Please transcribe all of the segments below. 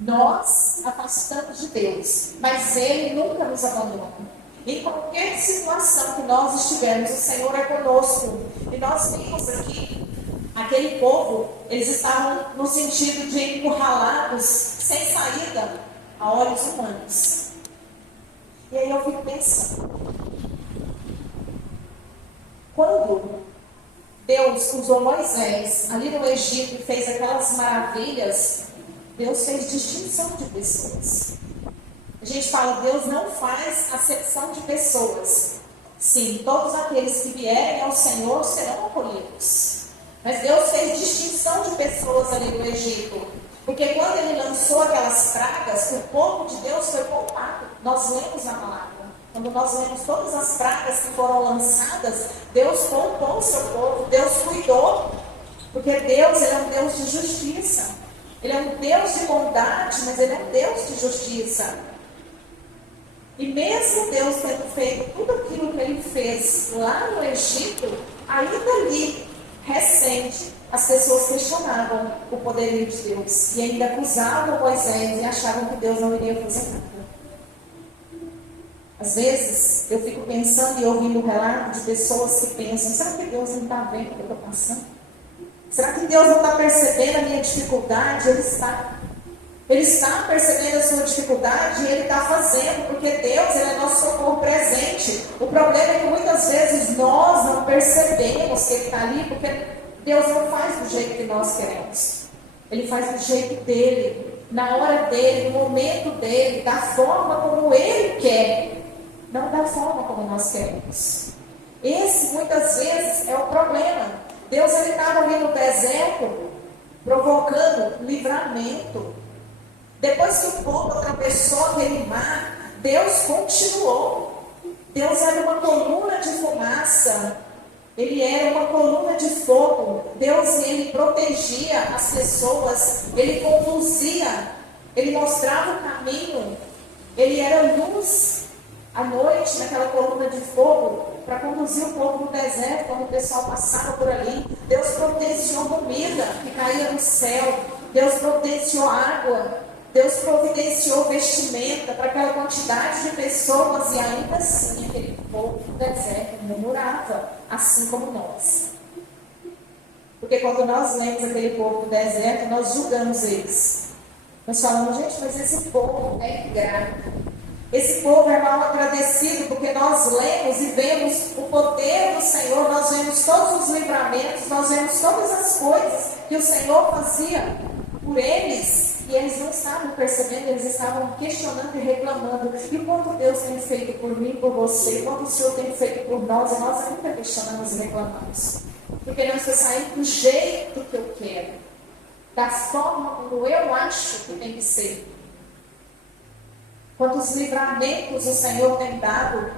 Nós afastamos de Deus, mas Ele nunca nos abandona. Em qualquer situação que nós estivermos, o Senhor é conosco. E nós vimos aqui, aquele povo, eles estavam no sentido de encurralados, sem saída, a olhos humanos. E aí eu fico pensando, quando Deus usou Moisés ali no Egito e fez aquelas maravilhas, Deus fez distinção de pessoas. A gente fala, Deus não faz acepção de pessoas. Sim, todos aqueles que vierem ao Senhor serão acolhidos. Mas Deus fez distinção de pessoas ali no Egito. Porque quando Ele lançou aquelas pragas, o povo de Deus foi poupado. Nós lemos a palavra. Quando nós lemos todas as pragas que foram lançadas, Deus poupou o seu povo, Deus cuidou. Porque Deus, Ele é um Deus de justiça. Ele é um Deus de bondade, mas Ele é um Deus de justiça. E mesmo Deus tendo feito tudo aquilo que Ele fez lá no Egito, ainda ali, recente, as pessoas questionavam o poderio de Deus. E ainda acusavam Moisés e achavam que Deus não iria fazer nada. Às vezes, eu fico pensando e ouvindo relatos de pessoas que pensam, será que Deus não está vendo o que eu estou passando? Será que Deus não está percebendo a minha dificuldade? Ele está. Ele está percebendo a sua dificuldade e Ele está fazendo, porque Deus, Ele é nosso socorro presente. O problema é que muitas vezes nós não percebemos que Ele está ali, porque Deus não faz do jeito que nós queremos. Ele faz do jeito dEle, na hora dEle, no momento dEle, da forma como Ele quer, não da forma como nós queremos. Esse, muitas vezes, é o problema. Deus, Ele estava ali no deserto, provocando livramento. Depois que o povo atravessou aquele mar, Deus continuou. Deus era uma coluna de fumaça. Ele era uma coluna de fogo. Deus, Ele protegia as pessoas. Ele conduzia. Ele mostrava o caminho. Ele era luz à noite naquela coluna de fogo para conduzir o povo no deserto quando o pessoal passava por ali. Deus providenciou comida que caía no céu. Deus providenciou água. Deus providenciou vestimenta para aquela quantidade de pessoas e ainda assim aquele povo do deserto murmurava, assim como nós. Porque quando nós lemos aquele povo do deserto, nós julgamos eles. Nós falamos, gente, mas esse povo é ingrato. Esse povo é mal agradecido, porque nós lemos e vemos o poder do Senhor, nós vemos todos os livramentos, nós vemos todas as coisas que o Senhor fazia por eles. E eles não estavam percebendo, eles estavam questionando e reclamando. E quanto Deus tem feito por mim, por você, quanto o Senhor tem feito por nós, e nós ainda questionamos e reclamamos. Porque não está saindo do jeito que eu quero, da forma como eu acho que tem que ser. Quantos livramentos o Senhor tem dado.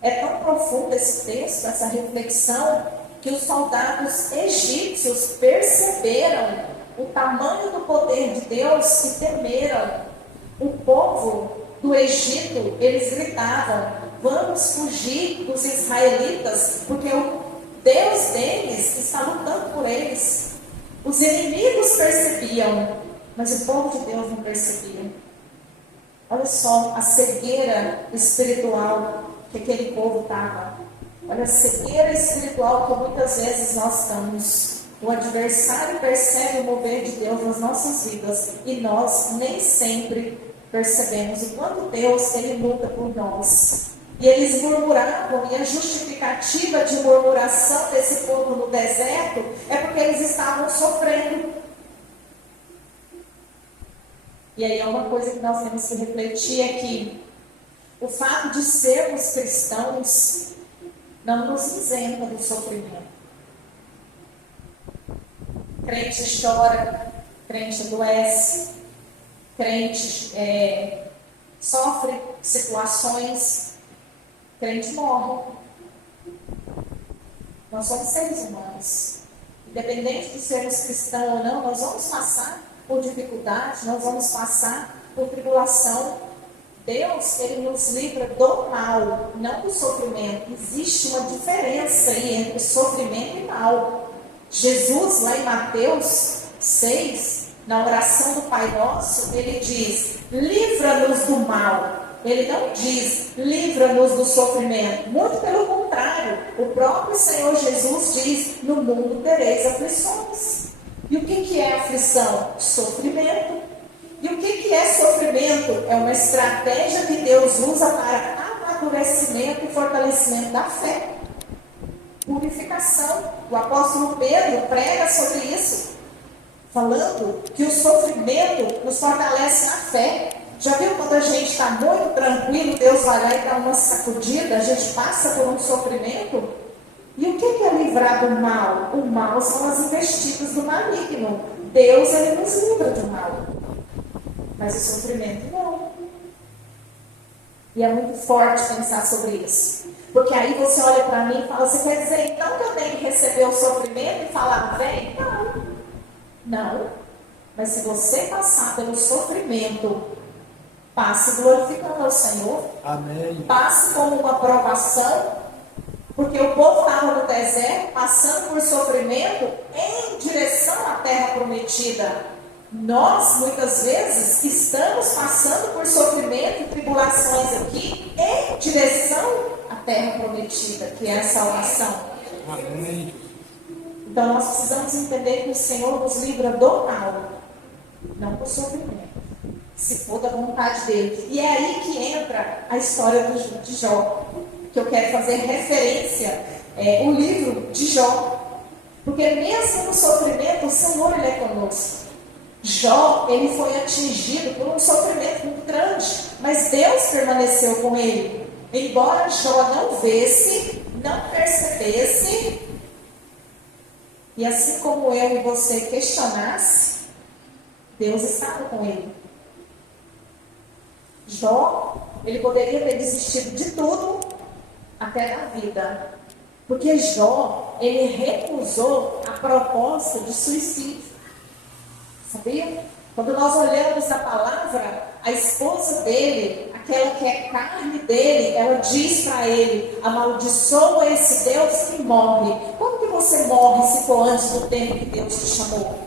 É tão profundo esse texto, essa reflexão, que os soldados egípcios perceberam o tamanho do poder de Deus e temeram. O povo do Egito, eles gritavam, vamos fugir dos israelitas, porque o Deus deles está lutando por eles. Os inimigos percebiam, mas o povo de Deus não percebia. Olha só a cegueira espiritual que aquele povo estava. Olha a cegueira espiritual que muitas vezes nós estamos. O adversário percebe o mover de Deus nas nossas vidas e nós nem sempre percebemos o quanto Deus, Ele luta por nós. E eles murmuravam, e a justificativa de murmuração desse povo no deserto é porque eles estavam sofrendo. E aí é uma coisa que nós temos que refletir é que o fato de sermos cristãos não nos isenta do sofrimento. Crente chora, crente adoece, crente sofre situações, crente morre. Nós somos seres humanos. Independente de sermos cristãos ou não, nós vamos passar por dificuldade, nós vamos passar por tribulação. Deus, Ele nos livra do mal, não do sofrimento. Existe uma diferença aí entre sofrimento e mal. Jesus, lá em Mateus 6, na oração do Pai Nosso, ele diz: livra-nos do mal. Ele não diz: livra-nos do sofrimento. Muito pelo contrário, o próprio Senhor Jesus diz: no mundo tereis aflições. E o que é aflição? Sofrimento. E o que é sofrimento? É uma estratégia que Deus usa para amadurecimento e fortalecimento da fé. Purificação. O apóstolo Pedro prega sobre isso, falando que o sofrimento nos fortalece na fé. Já viu quando a gente está muito tranquilo, Deus vai lá e dá uma sacudida, a gente passa por um sofrimento? E o que é livrar do mal? O mal são as investidas do maligno. Deus, ele nos livra do mal. Mas o sofrimento não. E é muito forte pensar sobre isso. Porque aí você olha para mim e fala: você quer dizer então que eu tenho que receber o sofrimento e falar vem? Não. Não. Mas se você passar pelo sofrimento, passe glorificando ao Senhor. Amém. Passe como uma provação. Porque o povo estava no deserto, passando por sofrimento em direção à terra prometida. Nós, muitas vezes, estamos passando por sofrimento e tribulações aqui em direção à terra prometida, que é a salvação. Amém. Então, nós precisamos entender que o Senhor nos livra do mal, não do sofrimento, se for da vontade dele. E é aí que entra a história de Jó, que eu quero fazer referência, o livro de Jó. Porque mesmo no sofrimento, o Senhor, ele é conosco. Jó, ele foi atingido por um sofrimento muito grande, mas Deus permaneceu com ele. Embora Jó não visse, não percebesse, e assim como eu e você questionasse, Deus estava com ele. Jó, ele poderia ter desistido de tudo, até da vida, porque Jó, ele recusou a proposta de suicídio. Sabia? Quando nós olhamos a palavra, a esposa dele, aquela que é carne dele, ela diz para ele: amaldiçoa esse Deus que morre. Como que você morre se for antes do tempo que Deus te chamou?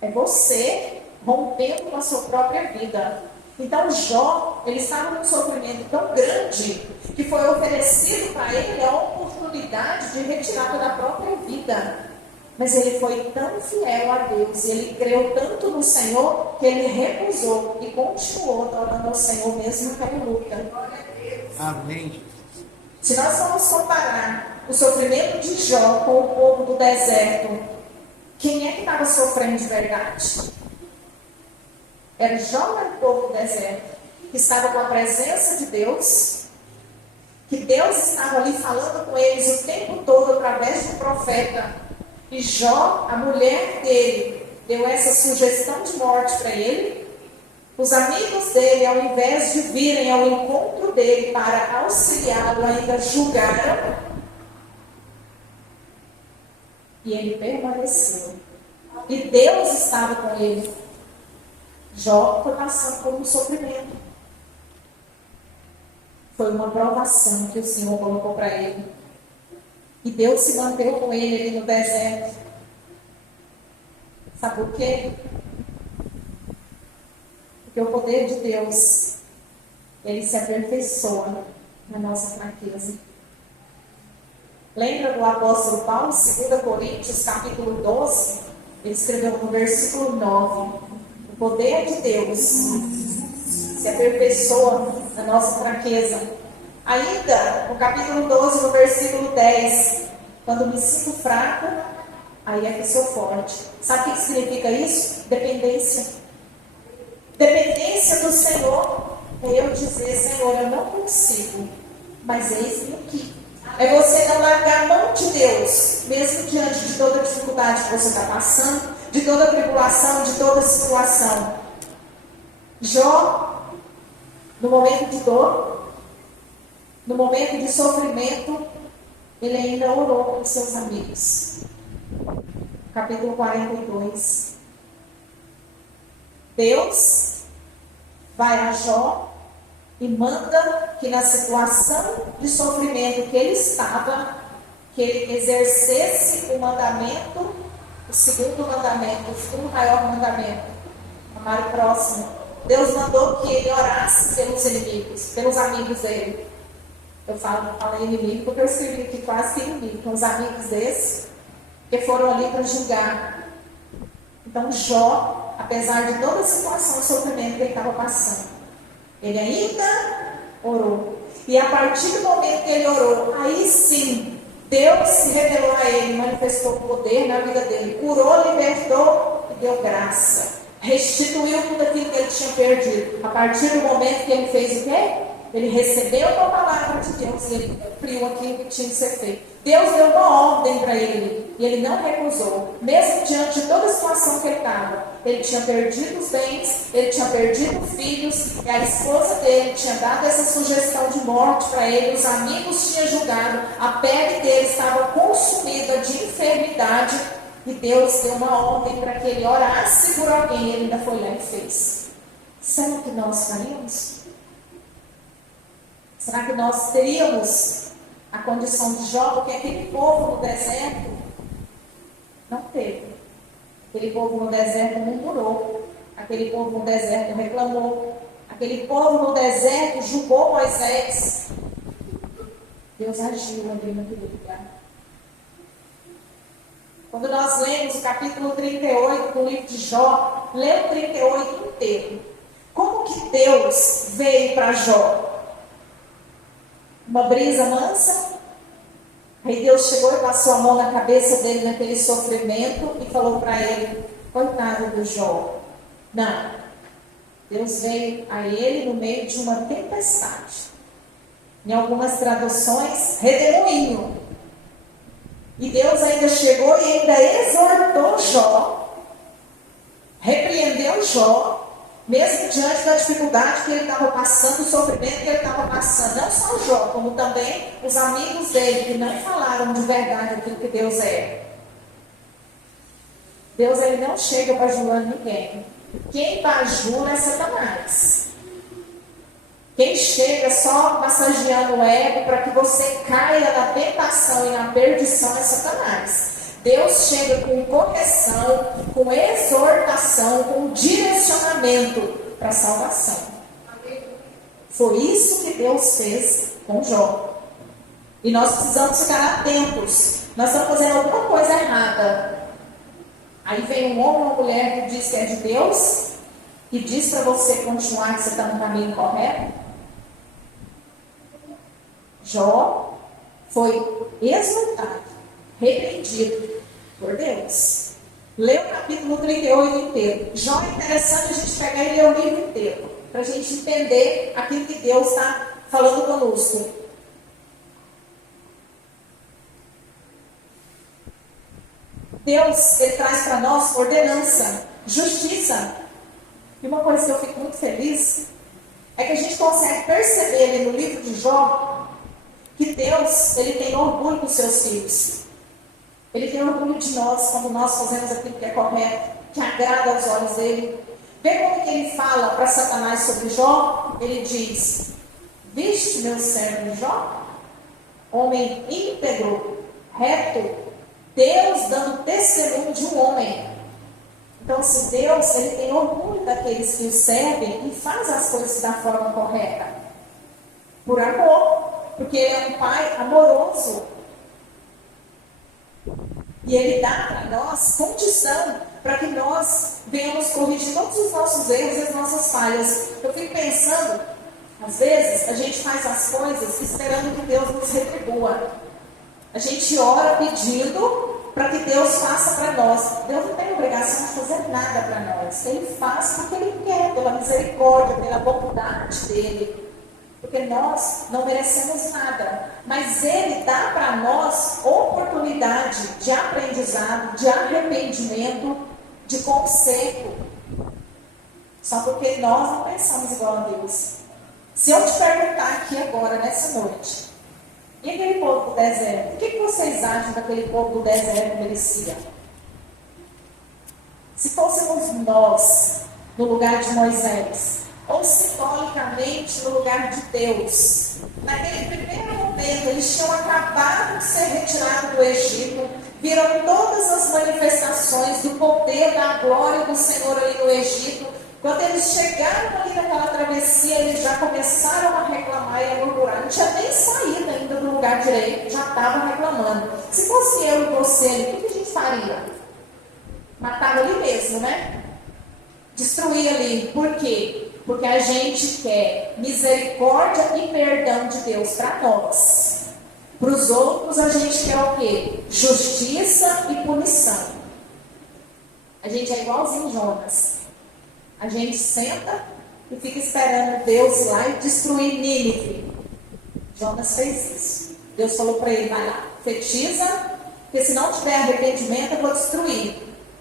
É você rompendo com a sua própria vida. Então Jó, ele estava num sofrimento tão grande que foi oferecido para ele a oportunidade de retirada da própria vida. Mas ele foi tão fiel a Deus, e ele creu tanto no Senhor, que ele recusou e continuou adorando ao Senhor mesmo naquela luta. Amém. Se nós vamos comparar o sofrimento de Jó com o povo do deserto, quem é que estava sofrendo de verdade? Era Jó ou era o povo do deserto? Que estava com a presença de Deus, que Deus estava ali falando com eles o tempo todo através do profeta. E Jó, a mulher dele, deu essa sugestão de morte para ele. Os amigos dele, ao invés de virem ao encontro dele para auxiliá-lo, ainda julgaram. E ele permaneceu. E Deus estava com ele. Jó foi passando por um sofrimento. Foi uma provação que o Senhor colocou para ele. E Deus se manteve com ele ali no deserto. Sabe por quê? Porque o poder de Deus, ele se aperfeiçoa na nossa fraqueza. Lembra do apóstolo Paulo, 2 Coríntios, capítulo 12? Ele escreveu no versículo 9. O poder de Deus se aperfeiçoa na nossa fraqueza. Ainda, no capítulo 12, no versículo 10, quando me sinto fraco, aí é que sou forte. Sabe o que significa isso? Dependência. Dependência do Senhor. É eu dizer: Senhor, eu não consigo, mas eis-me aqui. É você não largar a mão de Deus, mesmo diante de toda a dificuldade que você está passando, de toda a tribulação, de toda a situação. Jó, no momento de dor, no momento de sofrimento, ele ainda orou com seus amigos. Capítulo 42. Deus vai a Jó e manda que na situação de sofrimento que ele estava, que ele exercesse o mandamento o segundo mandamento, o segundo maior mandamento, amar o próximo. Deus mandou que ele orasse pelos inimigos, pelos amigos dele. Eu falei inimigo porque eu escrevi aqui quase que inimigo, com os amigos desses, que foram ali para julgar. Então Jó, apesar de toda a situação e sofrimento que ele estava passando, ele ainda orou. E a partir do momento que ele orou, aí sim, Deus se revelou a ele, manifestou poder na vida dele, curou, libertou e deu graça. Restituiu tudo aquilo que ele tinha perdido. A partir do momento que ele fez o quê? Ele recebeu uma palavra de Deus e ele cumpriu aquilo que tinha que ser feito. Deus deu uma ordem para ele e ele não recusou. Mesmo diante de toda a situação que ele estava. Ele tinha perdido os bens, ele tinha perdido filhos, e a esposa dele tinha dado essa sugestão de morte para ele, os amigos tinham julgado, a pele dele estava consumida de enfermidade, e Deus deu uma ordem para que ele orasse por alguém, e ele ainda foi lá e fez. Será que nós faríamos? Será que nós teríamos a condição de Jó? Porque aquele povo no deserto não teve. Aquele povo no deserto murmurou. Aquele povo no deserto reclamou. Aquele povo no deserto julgou Moisés. Deus agiu ali naquele lugar. Quando nós lemos o capítulo 38 do livro de Jó, lê o 38 inteiro. Como que Deus veio para Jó? Uma brisa mansa. Aí Deus chegou e passou a mão na cabeça dele naquele sofrimento e falou para ele, coitado do Jó. Não. Deus veio a ele no meio de uma tempestade. Em algumas traduções, redemoinho. E Deus ainda chegou e ainda exortou Jó, repreendeu Jó, mesmo diante da dificuldade que ele estava passando, o sofrimento que ele estava passando. Não só Jó, como também os amigos dele, que não falaram de verdade aquilo que Deus é. Deus ele não chega bajulando ninguém. Quem bajula é Satanás. Quem chega só massageando o ego para que você caia na tentação e na perdição é Satanás. Deus chega com correção, com exortação, com direcionamento para a salvação. Foi isso que Deus fez com Jó. E nós precisamos ficar atentos. Nós estamos fazendo alguma coisa errada. Aí vem um homem ou uma mulher que diz que é de Deus e diz para você continuar que você está no caminho correto. Jó foi exortado, repreendido por Deus. Lê o capítulo 38 inteiro. Jó é interessante a gente pegar e ler o livro inteiro, para a gente entender aquilo que Deus está falando conosco. Deus, ele traz para nós ordenança, justiça. E uma coisa que eu fico muito feliz é que a gente consegue perceber ali no livro de Jó que Deus, ele tem orgulho dos seus filhos. Ele tem orgulho de nós quando nós fazemos aquilo que é correto, que agrada aos olhos dele. Vê como que ele fala para Satanás sobre Jó? Ele diz, viste meu servo Jó? Homem íntegro, reto, Deus dando testemunho de um homem. Então, se Deus, ele tem orgulho daqueles que o servem e faz as coisas da forma correta. Por amor. Porque ele é um pai amoroso. E ele dá para nós condição para que nós venhamos corrigir todos os nossos erros e as nossas falhas. Eu fico pensando, às vezes, a gente faz as coisas esperando que Deus nos retribua. A gente ora pedindo para que Deus faça para nós. Deus não tem obrigação de fazer nada para nós. Ele faz porque Ele quer, pela misericórdia, pela bondade dEle. Porque nós não merecemos nada. Mas Ele dá para nós oportunidade de aprendizado, de arrependimento, de conserto. Só porque nós não pensamos igual a Deus. Se eu te perguntar aqui agora, nessa noite, e aquele povo do deserto? O que vocês acham daquele povo do deserto merecia? Se fôssemos nós no lugar de Moisés, ou simbolicamente no lugar de Deus, naquele primeiro momento eles tinham acabado de ser retirados do Egito, viram todas as manifestações do poder, da glória do Senhor ali no Egito. Quando eles chegaram ali naquela travessia, eles já começaram a reclamar e a murmurar. Não tinha nem saído ainda do lugar direito, já estava reclamando. Se fosse eu e você ali, o que a gente faria? Matava ali mesmo, né? Destruir ali. Por quê? Porque a gente quer misericórdia e perdão de Deus para nós. Para os outros a gente quer o quê? Justiça e punição. A gente é igualzinho Jonas. A gente senta e fica esperando Deus ir lá e destruir Nínive. Jonas fez isso. Deus falou para ele, vai lá, profetiza, porque se não tiver arrependimento eu vou destruir.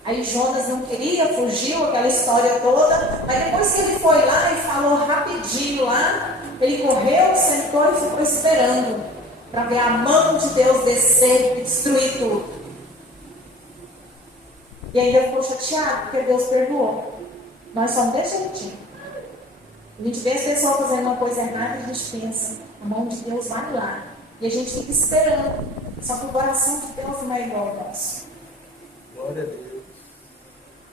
Aí Jonas não queria, fugiu, aquela história toda, mas depois que ele foi lá e falou rapidinho lá, ele correu, sentou e ficou esperando para ver a mão de Deus descer e destruir tudo. E ainda ficou chateado, porque Deus perdoou. Nós somos desse jeitinho. A gente vê as pessoas fazendo uma coisa errada e a gente pensa, a mão de Deus vai lá. E a gente fica esperando. Só que o coração de Deus não é igual ao nosso. Glória a Deus.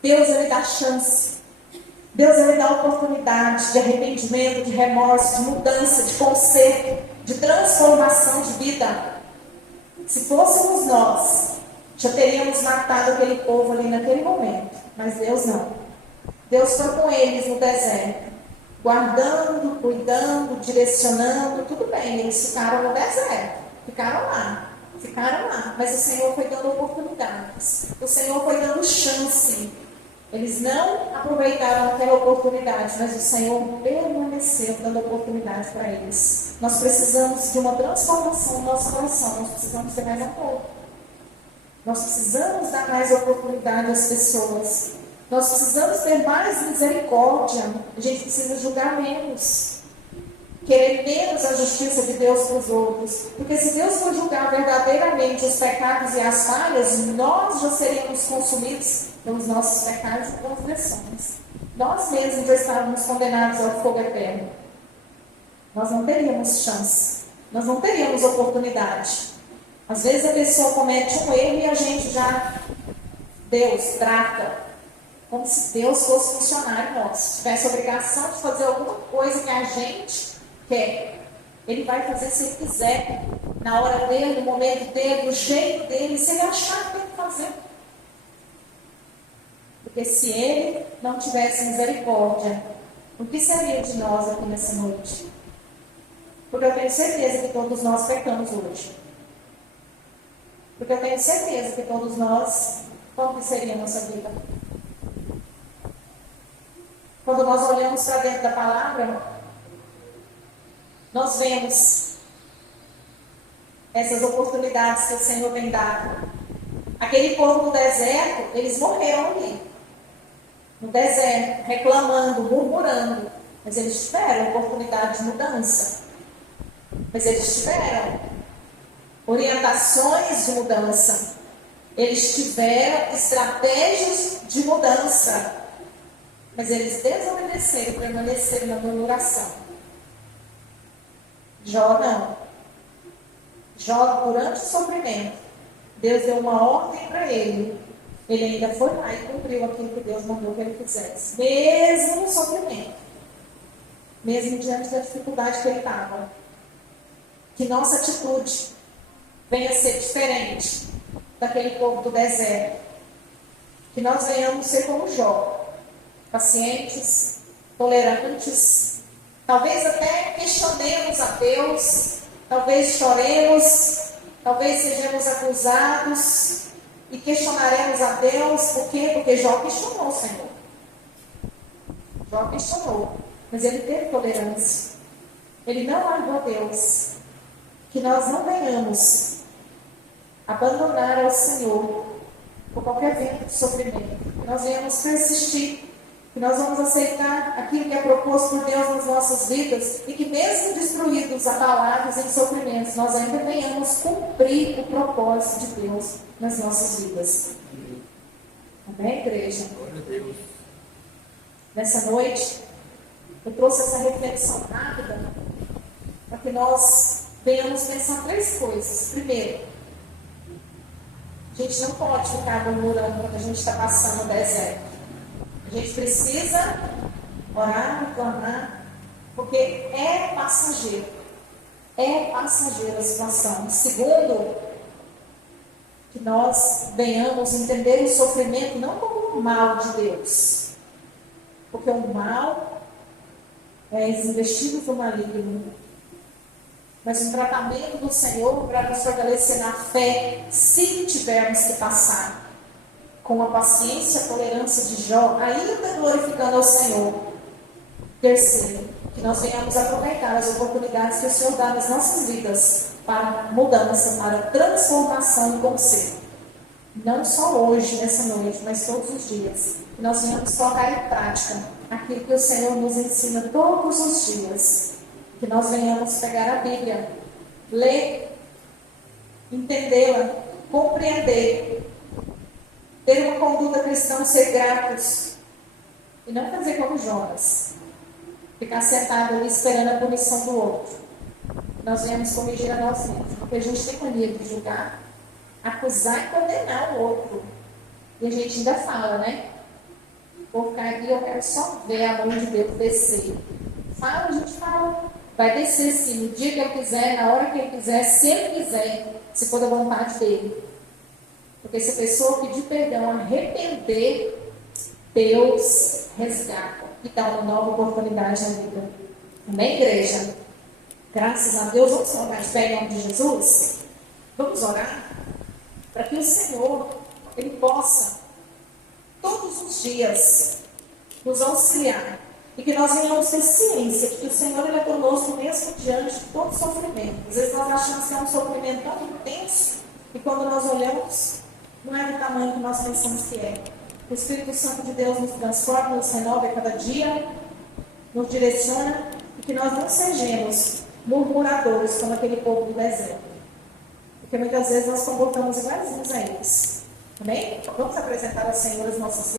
Deus, ele dá chance. Deus, ele dá oportunidade de arrependimento, de remorso, de mudança, de conserto, de transformação de vida. Se fôssemos nós, já teríamos matado aquele povo ali naquele momento. Mas Deus não. Deus foi com eles no deserto, guardando, cuidando, direcionando, tudo bem, eles ficaram no deserto, ficaram lá, mas o Senhor foi dando oportunidades, o Senhor foi dando chance. Eles não aproveitaram aquela oportunidade, mas o Senhor permaneceu dando oportunidade para eles. Nós precisamos de uma transformação no nosso coração, nós precisamos ter mais amor. Nós precisamos dar mais oportunidade às pessoas. Nós precisamos ter mais misericórdia. A gente precisa julgar menos. Querer menos a justiça de Deus para os outros. Porque se Deus for julgar verdadeiramente os pecados e as falhas, nós já seríamos consumidos pelos nossos pecados e transgressões. Nós mesmos já estávamos condenados ao fogo eterno. Nós não teríamos chance. Nós não teríamos oportunidade. Às vezes a pessoa comete um erro e a gente já, Deus trata como se Deus fosse funcionário nosso, tivesse a obrigação de fazer alguma coisa que a gente quer. Ele vai fazer se ele quiser, na hora dele, no momento dele, no jeito dele, se ele achar que tem que fazer. Porque se ele não tivesse misericórdia, o que seria de nós aqui nessa noite? Porque eu tenho certeza que todos nós pecamos hoje. Porque eu tenho certeza que todos nós, como que seria a nossa vida? Quando nós olhamos para dentro da palavra, nós vemos essas oportunidades que o Senhor tem dado. Aquele povo no deserto, eles morreram ali. No deserto, reclamando, murmurando. Mas eles tiveram oportunidade de mudança. Mas eles tiveram orientações de mudança. Eles tiveram estratégias de mudança. Mas eles desobedeceram, permaneceram na murmuração. Jó não. Jó, durante o sofrimento, Deus deu uma ordem para ele. Ele ainda foi lá e cumpriu aquilo que Deus mandou que ele fizesse. Mesmo no sofrimento. Mesmo diante da dificuldade que ele estava. Que nossa atitude venha a ser diferente daquele povo do deserto. Que nós venhamos ser como Jó. Pacientes, tolerantes, talvez até questionemos a Deus, talvez choremos, talvez sejamos acusados e questionaremos a Deus, por quê? Porque Jó questionou o Senhor. Jó questionou, mas ele teve tolerância. Ele não largou a Deus. Que nós não venhamos abandonar ao Senhor por qualquer vento de sofrimento. Que nós venhamos persistir. Que nós vamos aceitar aquilo que é proposto por Deus nas nossas vidas e que mesmo destruídos, abalados em sofrimentos, nós ainda venhamos cumprir o propósito de Deus nas nossas vidas. Amém, igreja? Glória a Deus. Nessa noite, eu trouxe essa reflexão rápida para que nós venhamos pensar três coisas. Primeiro, A gente não pode ficar murmurando quando a gente está passando o deserto. A gente precisa orar, clamar, porque é passageiro. É passageira a situação. Segundo, que nós venhamos entender o sofrimento não como um mal de Deus, porque o mal é investido do maligno, mas um tratamento do Senhor para nos fortalecer na fé, se tivermos que passar, com a paciência e a tolerância de Jó, ainda glorificando ao Senhor. Terceiro, que nós venhamos aproveitar as oportunidades que o Senhor dá nas nossas vidas para mudança, para transformação e conserto. Não só hoje, nessa noite, mas todos os dias. Que nós venhamos colocar em prática aquilo que o Senhor nos ensina todos os dias. Que nós venhamos pegar a Bíblia, ler, entendê-la, compreender, ter uma conduta cristã, ser gratos. E não fazer como Jonas. Ficar sentado ali esperando a punição do outro. Nós viemos corrigir a nós mesmos, porque a gente tem mania de julgar, acusar e condenar o outro. E a gente ainda fala, né? Vou ficar aqui, eu quero só ver a mão de Deus descer. Fala, a gente fala. Vai descer sim, no dia que eu quiser, na hora que ele quiser, se ele quiser, se for da vontade dele. Porque se a pessoa pedir perdão, arrepender, Deus resgata e dá uma nova oportunidade na vida. Amém, igreja? Graças a Deus, vamos orar de pé em nome de Jesus? Vamos orar para que o Senhor, Ele possa, todos os dias, nos auxiliar e que nós venhamos ter ciência de que o Senhor Ele é conosco mesmo diante de todo sofrimento. Às vezes nós achamos que é um sofrimento tão intenso e quando nós olhamos, não é do tamanho que nós pensamos que é. O Espírito Santo de Deus nos transforma, nos renova a cada dia, nos direciona e que nós não sejamos murmuradores como aquele povo do deserto. Porque muitas vezes nós comportamos iguaizinhos a eles. Amém? Vamos apresentar ao Senhor as nossas